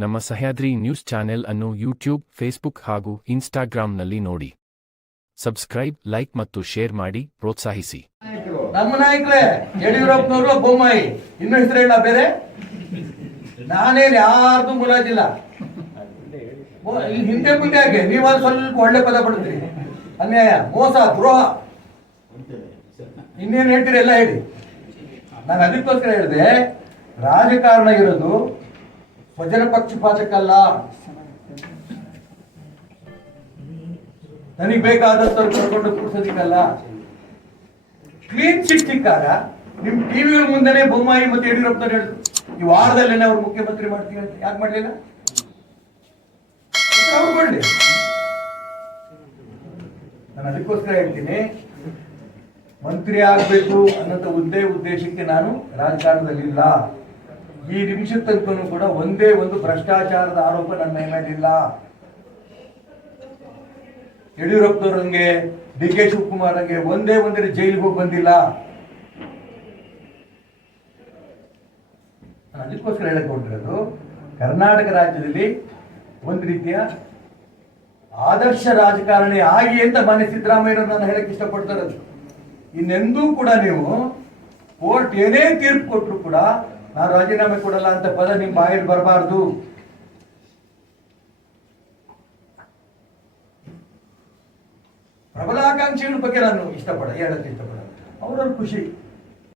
ನಮ್ಮ Sahyadri news channel ಅನ್ನು YouTube, Facebook ಹಾಗೂ ಇನ್ಸ್ಟಾಗ್ರಾಂನಲ್ಲಿ ನೋಡಿ. ಸಬ್ಸ್ಕ್ರೈಬ್, ಲೈಕ್ ಮತ್ತು ಶೇರ್ ಮಾಡಿ ಪ್ರೋತ್ಸಾಹಿಸಿ. ನಮ್ಮ ನಾಯಕರೇ ಯಡಿಯೂರಪ್ಪನವರು, ಬೊಮ್ಮಾಯಿ, ಇನ್ನೂ ಹೆಸರು ಹೇಳ ಬೇರೆ. ನಾನೇನು ಯಾರ್ದು ಮುಲಾಜಿಲ್ಲ. ಹಿಂದೆ ಮುಂದೆ ಹಾಗೆ ನೀವು ಸ್ವಲ್ಪ ಒಳ್ಳೆ ಪದ ಪಡ್ತೀರಿ. ಅನ್ಯಾಯ, ಮೋಸ, ದ್ರೋಹ, ಇನ್ನೇನು ಹೇಳ್ತೀರಿ ಎಲ್ಲ ಹೇಳಿ. ನಾನು ಅದಕ್ಕೋಸ್ಕರ ಹೇಳಿದೆ, ರಾಜಕಾರಣ ಇರೋದು ಸ್ವಜನ ಪಕ್ಷಪಾತಕ್ಕಲ್ಲ, ನನಗೆ ಬೇಕಾದಷ್ಟು ಕರ್ಕೊಂಡು ಕೂರ್ಸೋದಿಕ್ಕಲ್ಲ. ಕ್ಲೀನ್ ಚಿಟ್ ಸಿಕ್ಕಾಗ ನಿಮ್ ಟಿವಿಗಳ ಮುಂದೆನೆ ಬೊಮ್ಮಾಯಿ ಮತ್ತೆ ಯಡಿಯೂರಪ್ಪನವ್ರು ಹೇಳಿದ್ರು, ಈ ವಾರದಲ್ಲೇನೆ ಅವ್ರು ಮುಖ್ಯಮಂತ್ರಿ ಮಾಡ್ತೀವಿ ಅಂತ. ಯಾಕೆ ಮಾಡ್ಲಿಲ್ಲ? ಅವ್ರು ಮಾಡಲಿ. ನಾನು ಅದಕ್ಕೋಸ್ಕರ ಹೇಳ್ತೀನಿ, ಮಂತ್ರಿ ಆಗ್ಬೇಕು ಅನ್ನೋ ಒಂದೇ ಉದ್ದೇಶಕ್ಕೆ ನಾನು ರಾಜಕಾರಣದಲ್ಲಿಲ್ಲ. ಈ ನಿಮಿಷದ ತನಕನೂ ಕೂಡ ಒಂದೇ ಒಂದು ಭ್ರಷ್ಟಾಚಾರದ ಆರೋಪ ನನ್ನ ಮೇಲಿಲ್ಲ. ಯಡಿಯೂರಪ್ಪನವ್ರಂಗೆ, ಡಿ ಕೆ ಶಿವಕುಮಾರ್ ಹಂಗೆ ಒಂದೇ ಒಂದೇ ಜೈಲಿಗೆ ಹೋಗಿ ಬಂದಿಲ್ಲ. ಅದಕ್ಕೋಸ್ಕರ ಹೇಳಕ್ ಹೊರಟಿರೋದು, ಕರ್ನಾಟಕ ರಾಜ್ಯದಲ್ಲಿ ಒಂದು ರೀತಿಯ ಆದರ್ಶ ರಾಜಕಾರಣಿ ಆಗಿ ಅಂತ ಮಾನ್ಯ ಸಿದ್ದರಾಮಯ್ಯನವರು ನಾನು ಹೇಳಕ್ ಇಷ್ಟಪಡ್ತಾ ಇರೋದು. ಇನ್ನೆಂದೂ ಕೂಡ ನೀವು ಕೋರ್ಟ್ ಏನೇ ತೀರ್ಪು ಕೊಟ್ಟರು ಕೂಡ ನಾನು ರಾಜೀನಾಮೆ ಕೊಡಲ್ಲ ಅಂತ ಪದ ನಿಮ್ಮ ಬಾಯಲ್ಲಿ ಬರಬಾರ್ದು. ಪ್ರಬಲಾಕಾಂಕ್ಷಿಗಳ ಬಗ್ಗೆ ನಾನು ಹೇಳಕ್ ಇಷ್ಟಪಡಲ್ಲ. ಅವರವ್ರ ಖುಷಿ.